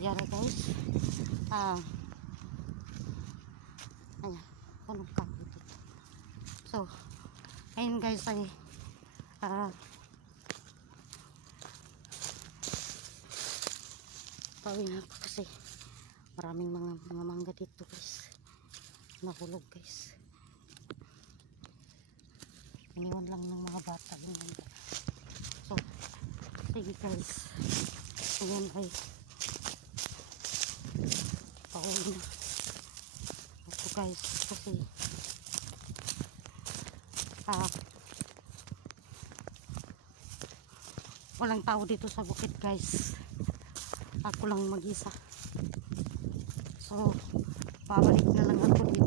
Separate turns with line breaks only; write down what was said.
nangyari guys. Ah. Ayan. Punong kahoy dito. So, ayun guys ay ah Pauwi na ako kasi maraming mga mga mangga dito guys. Nahulog guys. Iniwan lang ng mga bata mangga. So, sige guys. Ayan ay pauwi na. Ako guys kasi ah walang tao dito sa bukid guys ako lang mag-isa so babalik na lang ako dito